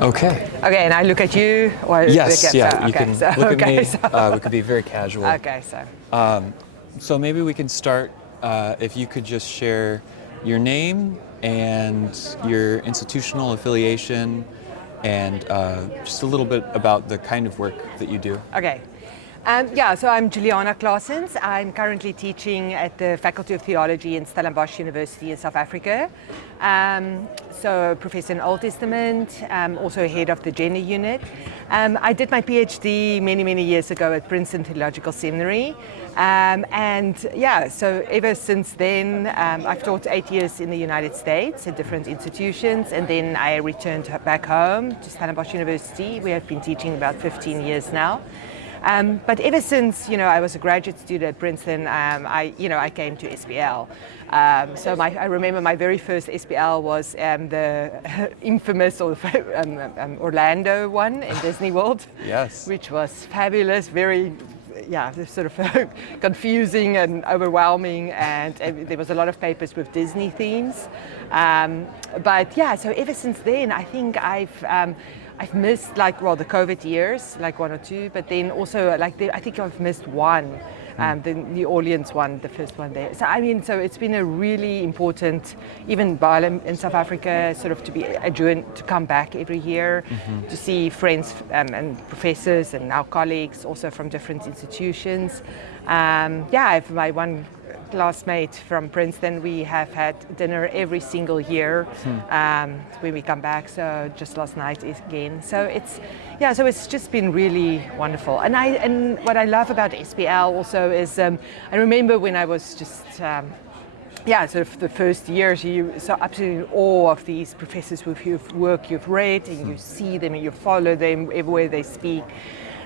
Okay. Okay, and I look at you? Or Yes, look at, yeah, so, you okay, can so, look okay, at me. so, We could be very casual. okay, so. So maybe we can start, if you could just share your name and your institutional affiliation and just a little bit about the kind of work that you do. Okay. So I'm Juliana Claassens. I'm currently teaching at the Faculty of Theology in Stellenbosch University in South Africa. So professor in Old Testament, also head of the gender unit. I did my PhD many years ago at Princeton Theological Seminary. So ever since then, I've taught 8 years in the United States at different institutions, and then I returned back home to Stellenbosch University. We have been teaching about 15 years now. But ever since I was a graduate student at Princeton, I came to SPL. I remember my very first SPL was the infamous Orlando one in Disney World. Yes. Which was fabulous, very sort of confusing and overwhelming, and there was a lot of papers with Disney themes. So ever since then, I think I've missed the COVID years, like one or two, but then also I think I've missed one, the New Orleans one, the first one there. So it's been a really important, even while I'm in South Africa, sort of to be adjourned, to come back every year, to see friends and professors and our colleagues also from different institutions. I have my one classmate from Princeton. We have had dinner every single year when we come back. So just last night again. So it's just been really wonderful. And what I love about SPL also is I remember when I was just sort of the first years, you so absolutely in awe of these professors with whose work you've read, and you see them and you follow them everywhere they speak.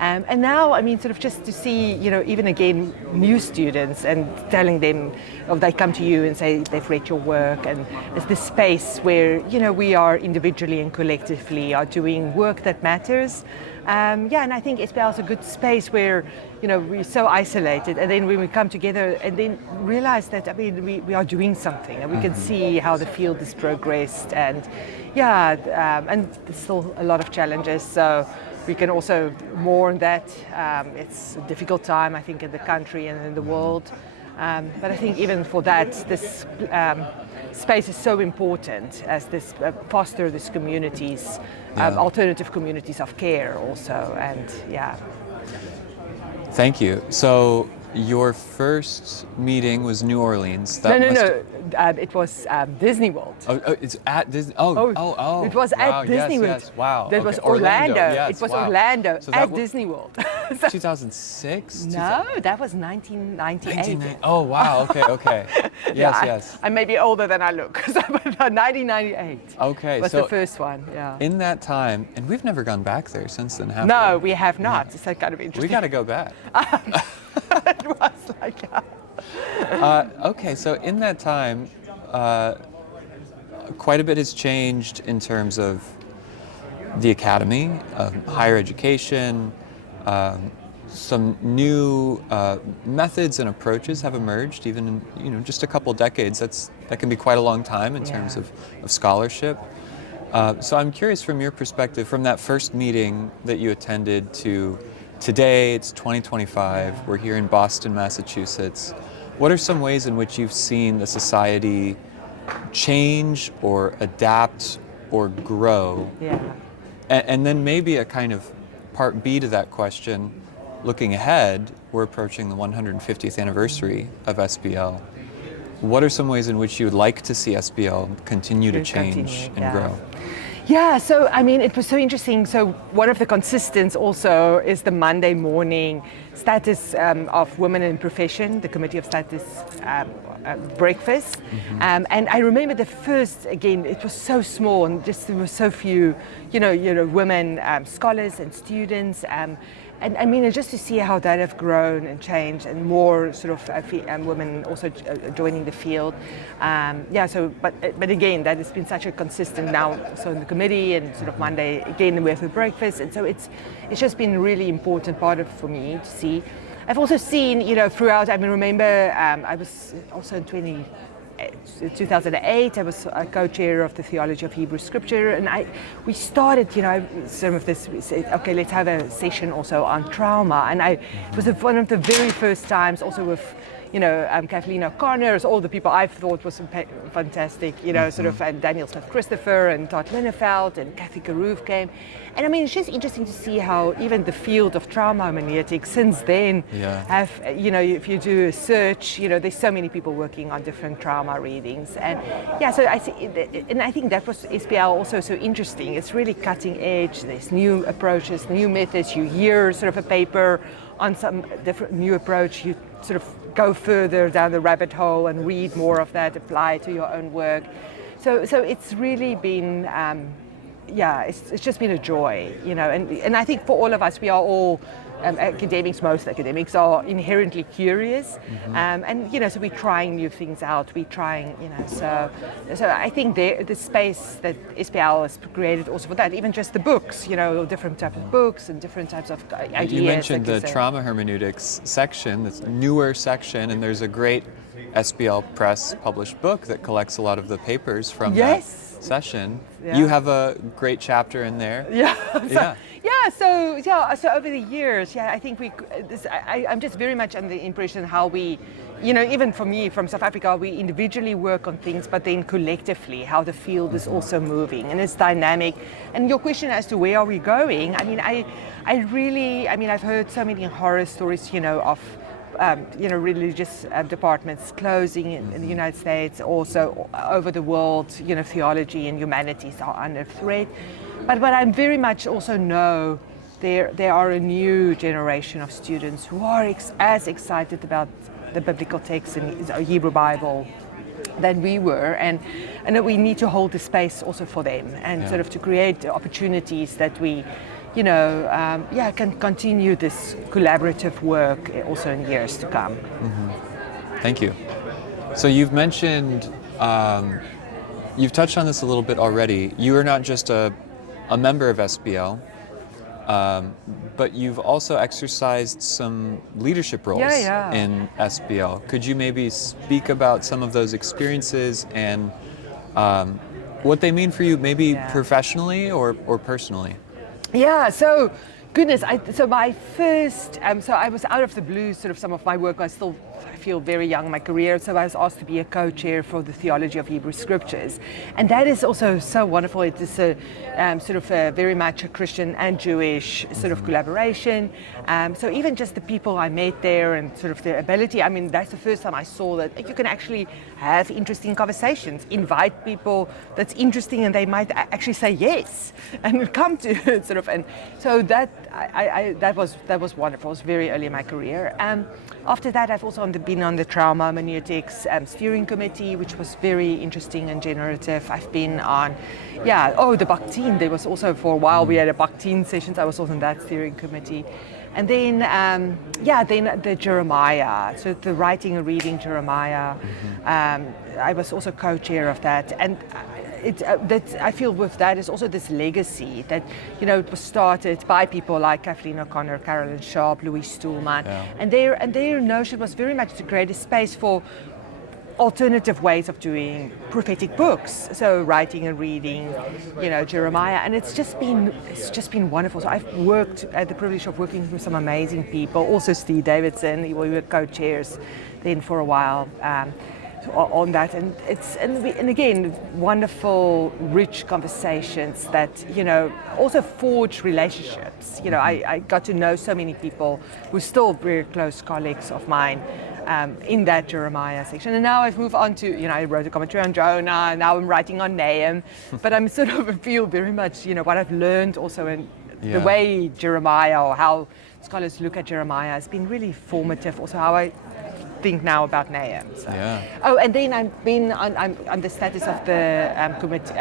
And now, sort of just to see, even again, new students and telling them, they come to you and say they've read your work, and it's this space where, we are individually and collectively are doing work that matters. And I think SPL is a good space where, we're so isolated, and then when we come together and then realize that, we are doing something, and we can see how the field has progressed, and and there's still a lot of challenges, so we can also mourn that. It's a difficult time, I think, in the country and in the world. But I think even for that, this space is so important as this foster these communities, alternative communities of care also, and Thank you. So your first meeting was New Orleans. It was Disney World. Oh, it's at Disney. It was at Disney World. Yes, wow. That was Orlando. Yes, it was wow. Orlando So at Disney World. 2006? No, that was 1998. Oh, wow. Okay. Yes. I may be older than I look. 1998. Okay, was so the first one. Yeah. In that time, and we've never gone back there since then, have we? No, we have not. It's kind of interesting. We got to go back. It was like. Okay, so in that time, quite a bit has changed in terms of the academy, higher education. Some new methods and approaches have emerged, even in just a couple decades. That can be quite a long time in terms of scholarship. So I'm curious, from your perspective, from that first meeting that you attended to today, it's 2025. We're here in Boston, Massachusetts. What are some ways in which you've seen the society change or adapt or grow? Yeah. And then maybe a kind of part B to that question, looking ahead, we're approaching the 150th anniversary of SPL. What are some ways in which you would like to see SPL continue to change and grow? Yeah, so it was so interesting. So one of the consistents also is the Monday morning status of women in profession, the Committee of Status breakfast. And I remember the first, again, it was so small, and just there were so few, women scholars and students. And just to see how that have grown and changed, and more sort of women also joining the field. But again, that has been such a consistent now. So in the committee and sort of Monday again we have the breakfast, and so it's just been a really important part of for me to see. I've also seen throughout. Remember I was also in 2008, I was a co-chair of the Theology of Hebrew Scripture, and we started, some of this, we said, okay, let's have a session also on trauma, and it was one of the very first times also with, Kathleen O'Connor, all the people I thought was fantastic, sort of, and Daniel Smith-Christopher and Todd Linnefeld and Kathy Caruth came. And I mean, it's just interesting to see how even the field of trauma hermeneutics since then have, if you do a search, there's so many people working on different trauma readings. And so I think that was SPL also so interesting. It's really cutting edge. There's new approaches, new methods. You hear sort of a paper on some different new approach, you sort of go further down the rabbit hole and read more of that, apply to your own work. So it's really been, it's just been a joy, and I think for all of us, we are all academics, most academics are inherently curious, and so we're trying new things out, so I think the space that SPL has created also for that, even just the books, different types of books and different types of ideas. You mentioned the trauma hermeneutics section, this newer section, and there's a great SPL Press published book that collects a lot of the papers from that session. You have a great chapter in there. So over the years, I think I'm just very much under the impression how we, even for me from South Africa, we individually work on things, but then collectively how the field is also moving and it's dynamic. And your question as to where are we going? I mean, I've heard so many horror stories, of religious departments closing in the United States, also over the world, theology and humanities are under threat. But what I very much also know, there are a new generation of students who are as excited about the biblical text in the Hebrew Bible than we were, and that we need to hold the space also for them, and sort of to create opportunities that we can continue this collaborative work also in years to come. Thank you. So you've mentioned, you've touched on this a little bit already. You are not just a member of SPL, but you've also exercised some leadership roles in SPL. Could you maybe speak about some of those experiences and what they mean for you, maybe professionally or personally? Yeah, so goodness, my first, I was out of the blue, sort of some of my work, I feel very young in my career, so I was asked to be a co-chair for the Theology of Hebrew Scriptures. And that is also so wonderful. It is very much a Christian and Jewish sort of collaboration. So even just the people I met there and sort of the ability, I mean, that's the first time I saw that you can actually have interesting conversations, invite people that's interesting and they might actually say yes and come to it sort of. And so that was wonderful. It was very early in my career. After that, I've also been on the Trauma Hermeneutics Steering Committee, which was very interesting and generative. I've been on, the Bakteen. There was also for a while we had a Bakteen sessions. I was also on that steering committee. And then, then the Jeremiah, so the writing and reading Jeremiah. I was also co-chair of that. And that I feel with that is also this legacy that, it was started by people like Kathleen O'Connor, Carolyn Sharp, Louis Stuhlman, and their notion was very much to create a space for alternative ways of doing prophetic books, so writing and reading, Jeremiah, and it's just been wonderful. So I've had the privilege of working with some amazing people, also Steve Davidson. We were co-chairs then for a while. On that, and again, wonderful, rich conversations that also forge relationships. I got to know so many people who are still very close colleagues of mine in that Jeremiah section. And now I've moved on to, I wrote a commentary on Jonah. Now I'm writing on Nahum, but I'm sort of feel very much what I've learned also in the way Jeremiah or how scholars look at Jeremiah has been really formative. Also how I think now about Nahum. So. Oh, and then I'm on the status of the committee,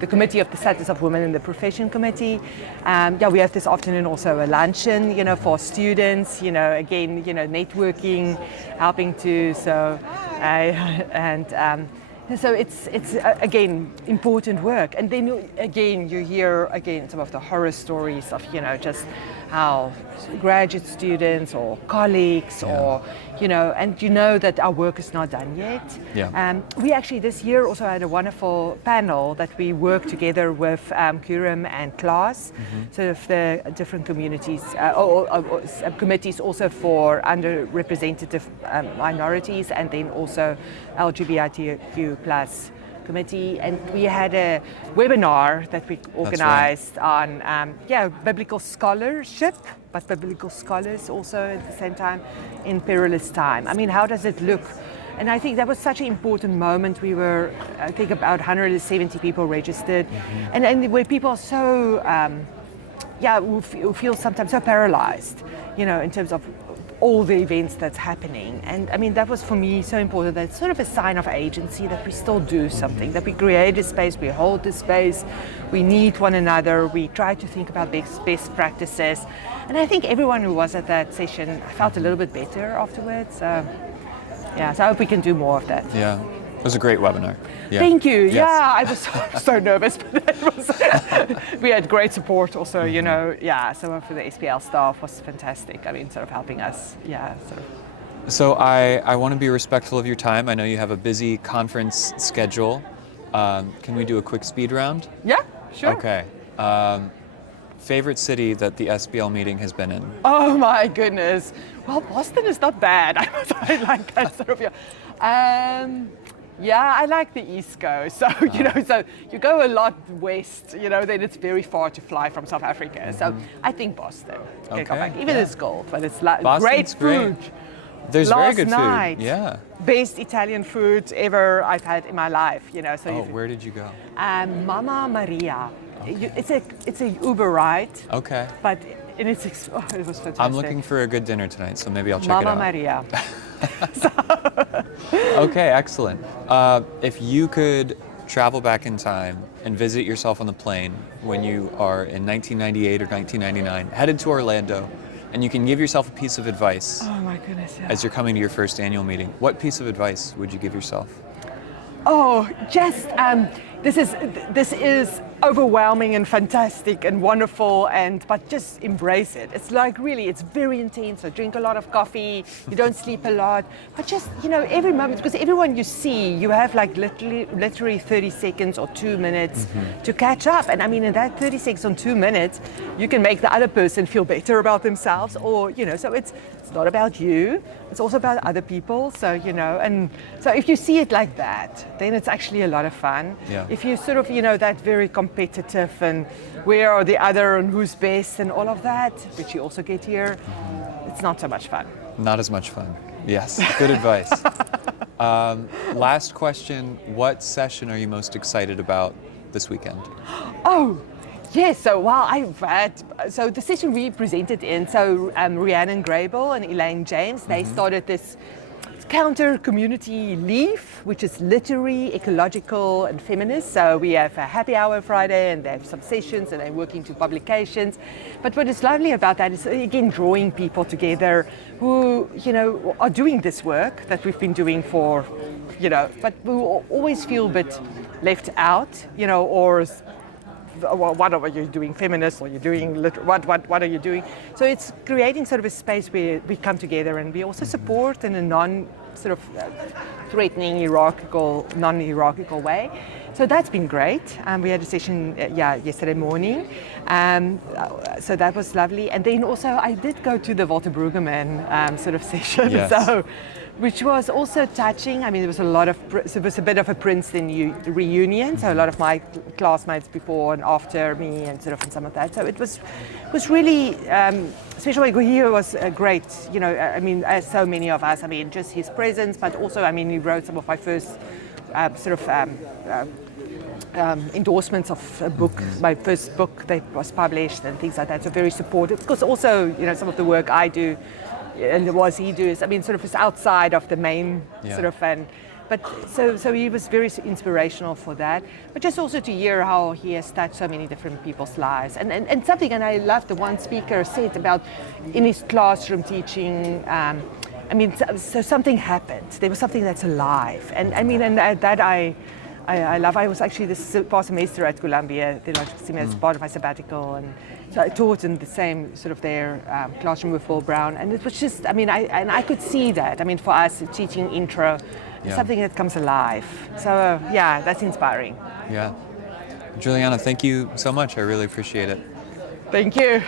the Committee of the Status of Women in the Profession Committee. We have this afternoon also a luncheon, for students. Again, networking, helping to. So, so it's again important work. And then again you hear some of the horror stories of just how graduate students or colleagues or, and that our work is not done yet. Yeah. We actually this year also had a wonderful panel that we worked together with Curum and Class, sort of the different communities, or committees also for underrepresented minorities, and then also LGBTQ plus committee, and we had a webinar that we organized on biblical scholarship, but biblical scholars also at the same time in perilous time. I mean, how does it look? And I think that was such an important moment. We were, I think, about 170 people registered, and where people are so who feel sometimes so paralyzed, in terms of all the events that's happening. And I mean, that was for me so important. That's sort of a sign of agency, that we still do something, that we create a space, we hold the space, we need one another, we try to think about best practices. And I think everyone who was at that session felt a little bit better afterwards. So I hope we can do more of that. Yeah. It was a great webinar. Yeah. Thank you. Yes. Yeah, I was so nervous, but we had great support also, so for the SPL staff was fantastic. I mean, sort of helping us, So I want to be respectful of your time. I know you have a busy conference schedule. Can we do a quick speed round? Yeah, sure. Okay. Favorite city that the SPL meeting has been in? Oh my goodness. Well, Boston is not bad. I like that sort of, I like the East Coast. So, so you go a lot west, then it's very far to fly from South Africa. So I think Boston. Okay. Go back. Even it's cold, but it's great food. Great. There's Last very good night, food. Yeah. Best Italian food ever I've had in my life, So where did you go? Mama Maria. Okay. It's a Uber ride. Okay. But it was fantastic. I'm looking for a good dinner tonight, so maybe I'll check it out. Mama Maria. Okay, excellent. If you could travel back in time and visit yourself on the plane when you are in 1998 or 1999, headed to Orlando, and you can give yourself a piece of advice. Oh my goodness, yeah. As you're coming to your first annual meeting, what piece of advice would you give yourself? Oh, just this is overwhelming and fantastic and wonderful, but just embrace it. It's like really, it's very intense. So drink a lot of coffee, you don't sleep a lot, but just, every moment, because everyone you see, you have like literally 30 seconds or 2 minutes to catch up. And I mean, in that 30 seconds or 2 minutes, you can make the other person feel better about themselves, or, so it's not about you, it's also about other people. So, and so if you see it like that, then it's actually a lot of fun. Yeah. If you sort of, that very competitive and where are the other and who's best and all of that, which you also get here, it's not so much fun. Not as much fun. Yes, good advice. Last question, what session are you most excited about this weekend? Oh, yes, so the session we presented in, Rhiannon Grable and Elaine James, they started this counter community leaf, which is literary, ecological and feminist. So we have a happy hour Friday, and they have some sessions, and they're working to publications. But what is lovely about that is, again, drawing people together who, are doing this work that we've been doing for, but who always feel a bit left out, or what are you doing, feminist, or you're doing what are you doing? So it's creating sort of a space where we come together, and we also support in a non-threatening, non-hierarchical way. So that's been great. We had a session yesterday morning, so that was lovely. And then also I did go to the Walter Brueggemann sort of session. Yes. Which was also touching. I mean, it was a bit of a Princeton reunion, so a lot of my classmates before and after me, and sort of some of that. So it was really special. He was great. I mean, as so many of us. I mean, just his presence, but also, I mean, he wrote some of my first endorsements of a book, my first book that was published and things like that. So very supportive, because also, some of the work I do and what he does, I mean, sort of is outside of the main sort of, but so he was very inspirational for that. But just also to hear how he has touched so many different people's lives, and something, and I love the one speaker said about in his classroom teaching. I mean, so something happened. There was something that's alive, and I mean, and that I I love. I was actually this past semester at Columbia. They like to see me as part of my sabbatical, and so I taught in the same sort of their classroom with Paul Brown, and it was just. I mean, I could see that. I mean, for us teaching intro, something that comes alive. So yeah, that's inspiring. Yeah. Juliana, thank you so much. I really appreciate it. Thank you.